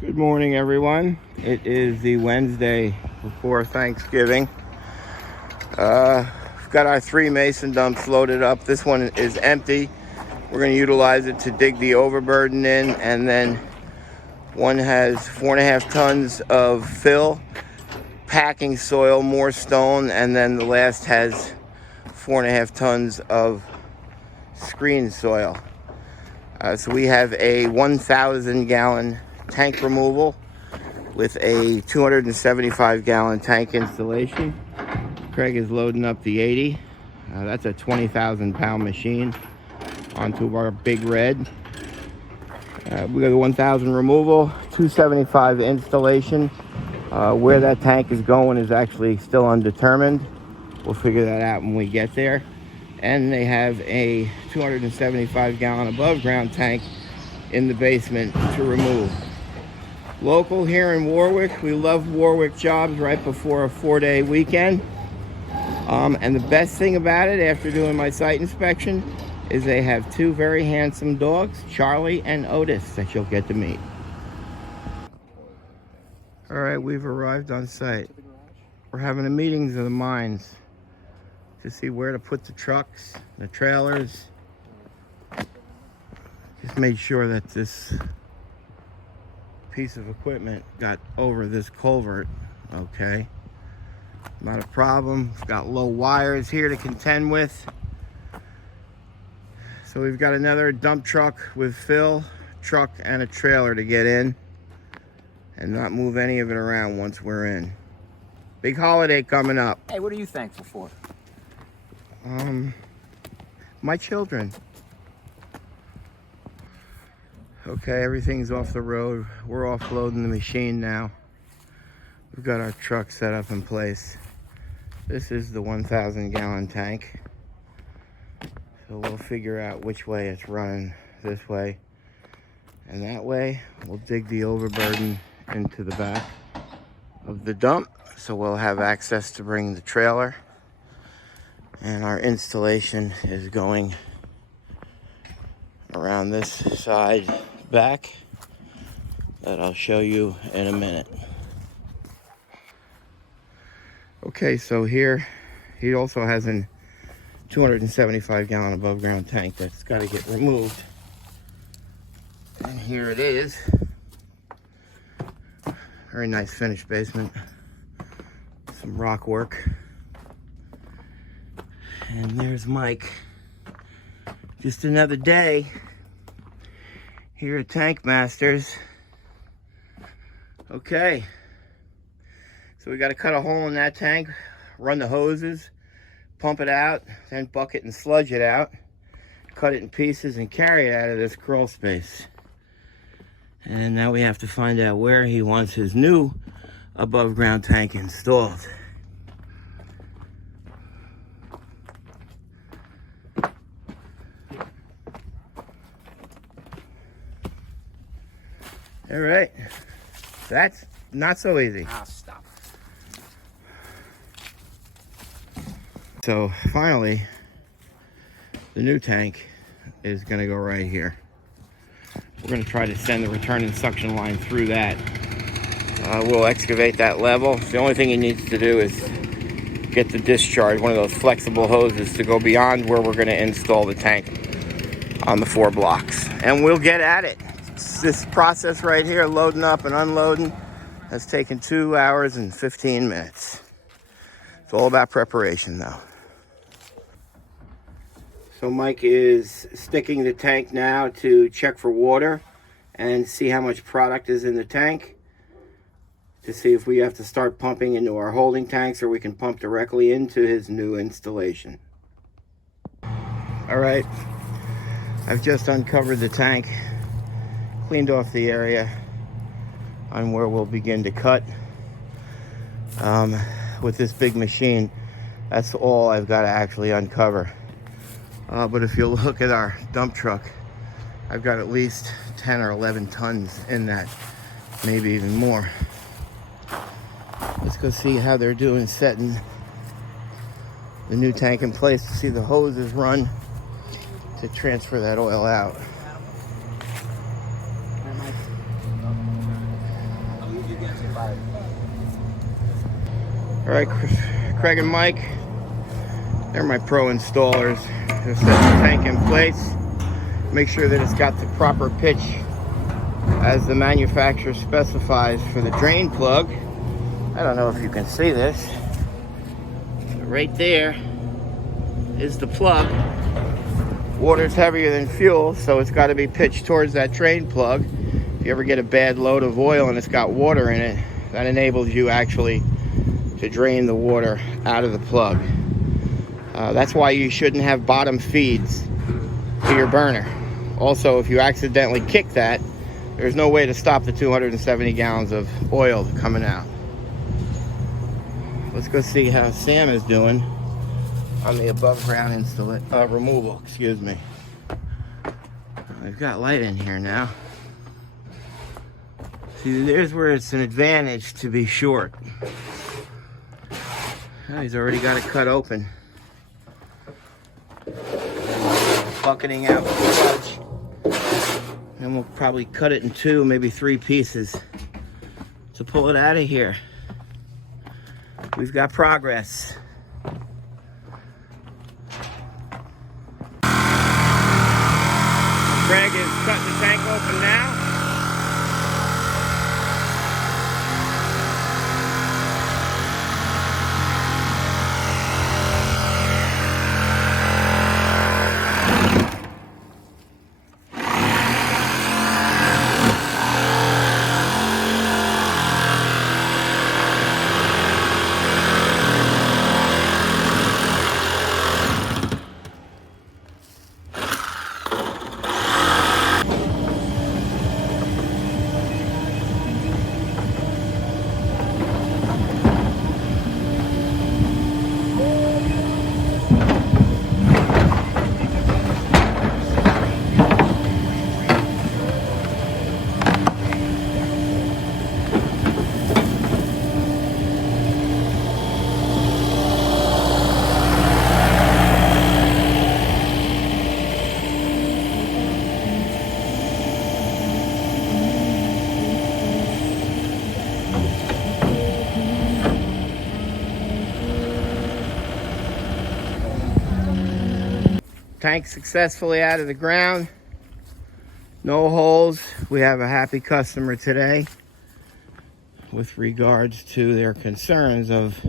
Good morning, everyone. It is the Wednesday before Thanksgiving. We've got our 3 mason dumps loaded up. This one is empty. We're going to utilize it to dig the overburden in, and then one has 4.5 tons of fill, packing soil, more stone, and then the last has 4.5 tons of screen soil. So we have a 1,000-gallon tank removal with a 275-gallon tank installation. Craig is loading up the 80. That's a 20,000-pound machine onto our big red. We got the 1,000 removal, 275 installation. Where that tank is going is actually still undetermined. We'll figure that out when we get there. And they have a 275-gallon above-ground tank in the basement to remove. Local here in Warwick. We love Warwick jobs right before a 4-day weekend. And the best thing about it, after doing my site inspection, is they have 2 very handsome dogs, Charlie and Otis, that you'll get to meet. All right, we've arrived on site. We're having a meeting of the minds to see where to put the trucks, the trailers. Just made sure that this piece of equipment got over this culvert, okay? Not a problem. We've got low wires here to contend with. So we've got another dump truck with fill, truck, and a trailer to get in and not move any of it around once we're in. Big holiday coming up. Hey, what are you thankful for? My children. Okay, everything's off the road. We're offloading the machine now. We've got our truck set up in place. This is the 1,000-gallon tank. So we'll figure out which way it's running, this way and that way. We'll dig the overburden into the back of the dump, so we'll have access to bring the trailer. And our installation is going around this side back that I'll show you in a minute. Okay, so here he also has an 275-gallon above ground tank that's got to get removed. And here it is. Very nice finished basement. Some rock work. And there's Mike. Just another day here at Tank Masters. Okay. So we got to cut a hole in that tank, run the hoses, pump it out, then bucket and sludge it out, cut it in pieces and carry it out of this crawl space. And now we have to find out where he wants his new above ground tank installed. All right, that's not so easy. Ah, stop. So finally, the new tank is gonna go right here. We're gonna try to send the return and suction line through that. We'll excavate that level. The only thing he needs to do is get the discharge, one of those flexible hoses, to go beyond where we're gonna install the tank on the 4 blocks. And we'll get at it. This process right here, loading up and unloading, has taken 2 hours and 15 minutes. It's all about preparation though. So Mike is sticking the tank now to check for water and see how much product is in the tank, to see if we have to start pumping into our holding tanks or we can pump directly into his new installation. All right, I've just uncovered the tank, cleaned off the area on where we'll begin to cut. With this big machine, that's all I've got to actually uncover. But if you look at our dump truck, I've got at least 10 or 11 tons in that, maybe even more. Let's go see how they're doing setting the new tank in place to see the hoses run to transfer that oil out. All right, Craig and Mike, they're my pro installers. They'll set the tank in place, make sure that it's got the proper pitch as the manufacturer specifies for the drain plug. I don't know if you can see this, but right there is the plug. Water's heavier than fuel, so it's got to be pitched towards that drain plug. If you ever get a bad load of oil and it's got water in it, that enables you actually to drain the water out of the plug. That's why you shouldn't have bottom feeds to your burner. Also, if you accidentally kick that, there's no way to stop the 270 gallons of oil coming out. Let's go see how Sam is doing on the above ground removal, excuse me. We've got light in here now. See, there's where it's an advantage to be short. Oh, he's already got it cut open. Bucketing out the clutch. And we'll probably cut it in 2, maybe 3 pieces to pull it out of here. We've got progress. Craig is cutting the tank open now. Tank successfully out of the ground. No holes. We have a happy customer today with regards to their concerns of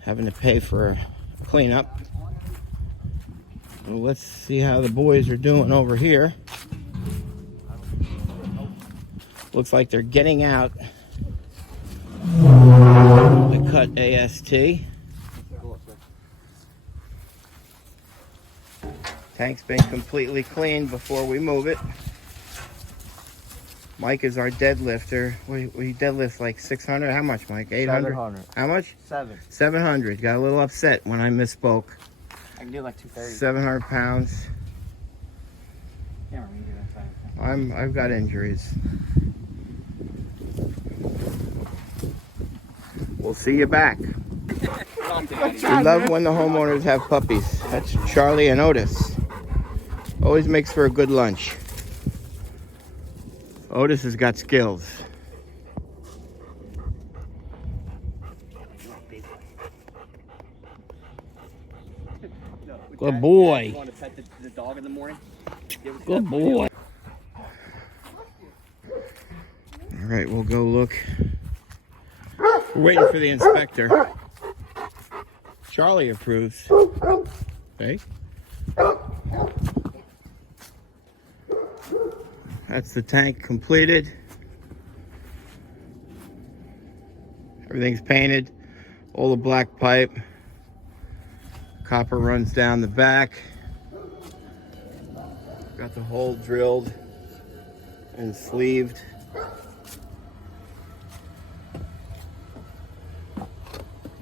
having to pay for a cleanup. Well, let's see how the boys are doing over here. Looks like they're getting out the cut AST. Tank's been completely cleaned before we move it. Mike is our deadlifter. We deadlift like 600. How much, Mike? 800? 700. How much? 700. Got a little upset when I misspoke. I can do like 230. 700 pounds. Can't remember you do that. I've got injuries. We'll see you back. We love when the homeowners have puppies. That's Charlie and Otis. Always makes for a good lunch. Otis has got skills. Good boy. You want to pet the dog in the morning? Good boy. All right, we'll go look. We're waiting for the inspector. Charlie approves. Okay. That's the tank completed. Everything's painted. All the black pipe. Copper runs down the back. Got the hole drilled and sleeved.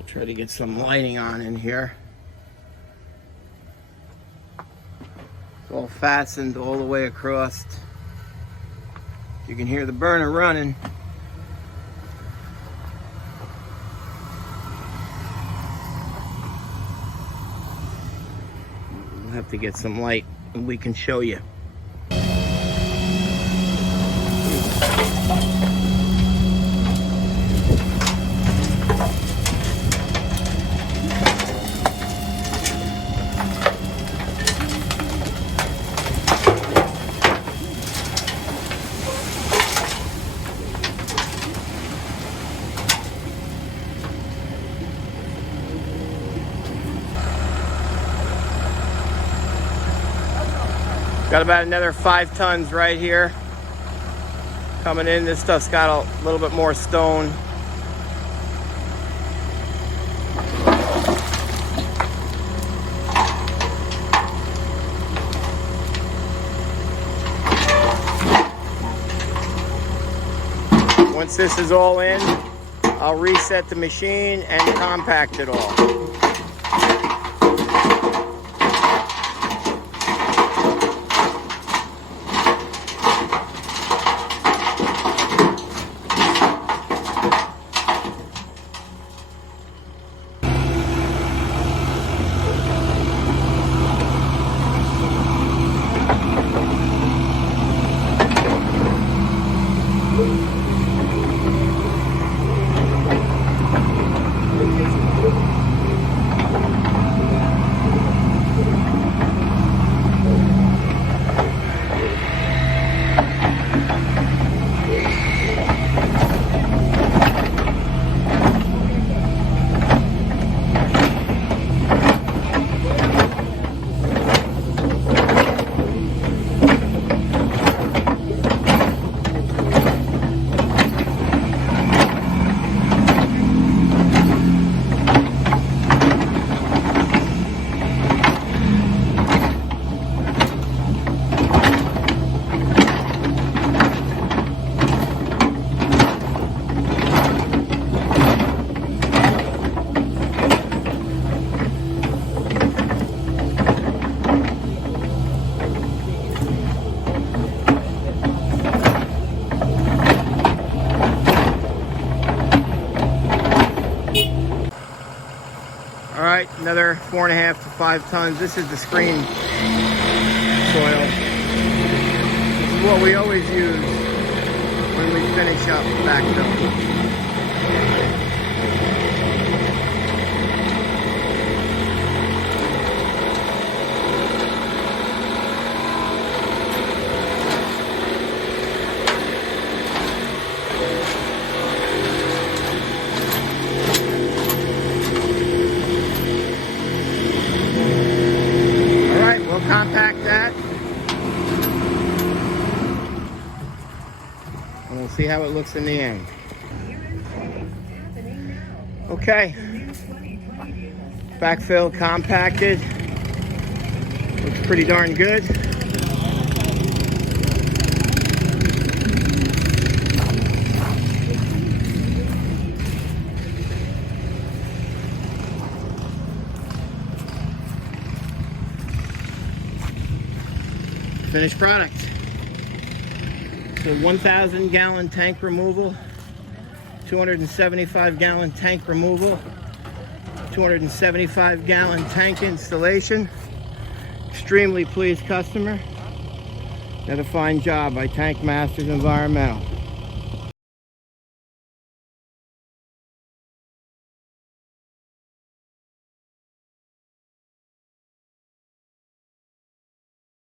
Try to get some lighting on in here. It's all fastened all the way across. You can hear the burner running. We'll have to get some light and we can show you. Got about another 5 tons right here coming in. This stuff's got a little bit more stone. Once this is all in, I'll reset the machine and compact it all. All right, another 4.5 to 5 tons. This is the screen soil. This is what we always use when we finish up backfill. Compact that, and we'll see how it looks in the end. Okay, backfill compacted, looks pretty darn good. Finished product. So 1,000 gallon tank removal, 275 gallon tank removal, 275 gallon tank installation. Extremely pleased customer. Another fine job by Tank Masters Environmental.